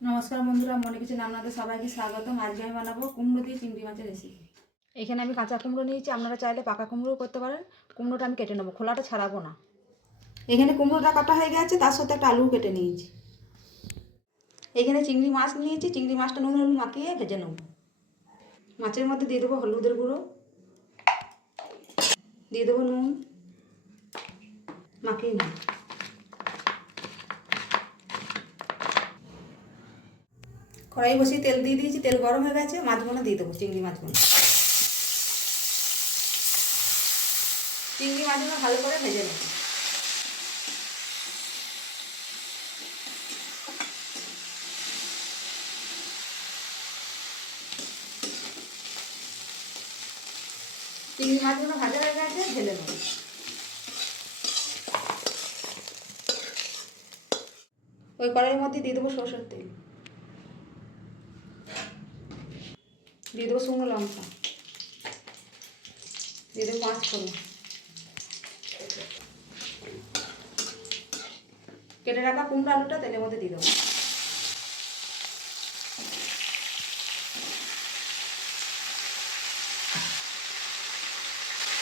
নমস্কার বন্ধুরা, মনে কিচেনে আপনাদের সবাইকে স্বাগতম। আজকে আমি বানাবো কুমড়ো দিয়ে চিংড়ি মাছের রেসিপি। এখানে আমি কাঁচা কুমড়ো নিয়েছি, আপনারা চাইলে পাকা কুমড়োও করতে পারেন। কুমড়োটা আমি কেটে নেবো, খোলাটা ছাড়াবো না। এখানে কুমড়োটা কাটা হয়ে গেছে, তার সাথে একটা আলু কেটে নিয়েছি। এখানে চিংড়ি মাছ নিয়েছি, চিংড়ি মাছটা নুন হলুদ মাখিয়ে ভেজে নেব। মাছের মধ্যে দিয়ে দেবো হলুদের গুঁড়ো, দিয়ে দেবো নুন, মাখিয়ে নেব। কড়াই বসিয়ে তেল দিয়ে দিয়েছি, তেল গরম হয়ে গেছে, মাছগুলো দিয়ে দেবো, চিংড়ি মাছগুলো। চিংড়ি মাছগুলো ভালো করে ভেজে নেব। চিংড়ি মাছগুলো ভাজা হয়ে গেছে, ঢেলে নেব। ওই কড়াইয়ের মধ্যে দিয়ে দেবো সরষের তেল, দিয়ে দেবো শুকনো লঙ্কা, দিয়ে দেবো 5 ফোড়ন, কেটে রাখা কুমড়ো আলুটা তেলের মধ্যে দিয়ে দেবো।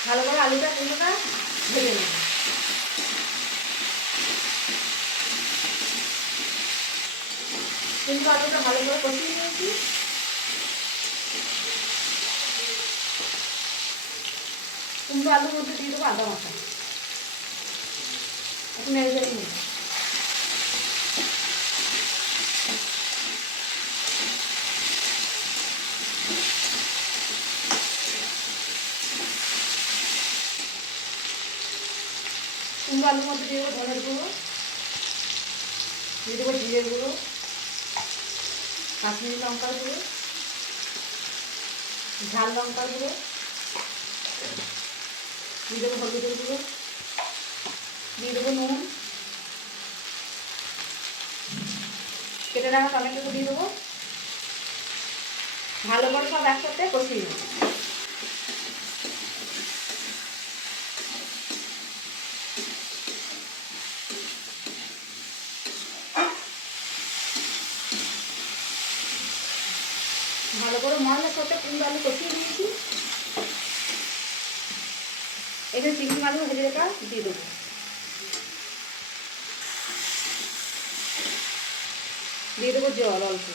ভালো করে আলুটা কুমড়োটা ভেজে নেব। কুমড়ো আলুটা ভালো করে কষিয়ে নিয়েছি। কুমড়ো আলুর মধ্যে দিয়ে দেবো আদা বাটা, একটু নেড়ে চেড়ে নিই। কুমড়ো আলুর মধ্যে দিয়ে দেবো ধনের গুঁড়ো, দিয়ে দেবো জিরের গুঁড়ো, কাশ্মীরি লঙ্কার গুঁড়ো, ঝাল লঙ্কার গুঁড়ো, দিয়ে দেবো হলুদের গুঁড়ো, দিয়ে দেবো নুন, কেটে রাখা টমেটো দিয়ে দেবো। ভালো করে সব একসাথে কষিয়ে নেব। ভালো করে মশলার সাথে কুমড়ো আলু কষিয়ে নিয়েছি। এখানে চিংড়ি মাছগুলো ভেজে রাখা দিয়ে দেবো। দিয়ে দেবো জল অল্প,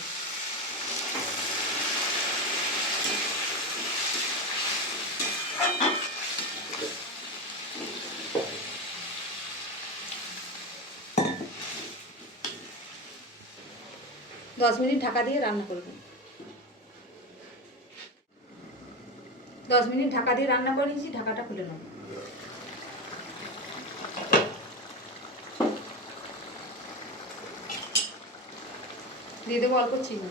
দশ মিনিট ঢাকা দিয়ে রান্না করব। 10 মিনিট ঢাকা দিয়ে রান্না করেছি, ঢাকাটা খুলে নেব। দিয়ে দেবো অল্প চিনি,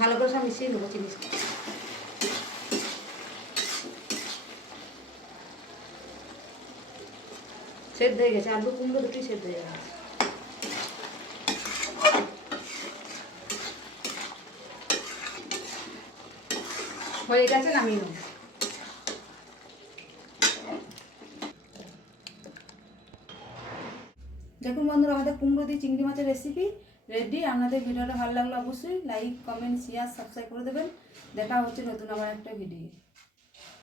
ভালো করে সব মিশিয়ে নেবো। চিনি সেদ্ধ হয়ে গেছে, আলু কুমড়ো দুটোই সেদ্ধ হয়ে গেছে। হয়ে গেছে, নামিয়ে নেব। দেখুন বন্ধুরা, আমাদের কুমড়ো দিয়ে চিংড়ি মাছের রেসিপি রেডি। আপনাদের ভিডিওটা ভালো লাগলে অবশ্যই লাইক, কমেন্ট, শেয়ার, সাবস্ক্রাইব করে দেবেন। দেখা হচ্ছে নতুন আবার একটা ভিডিও।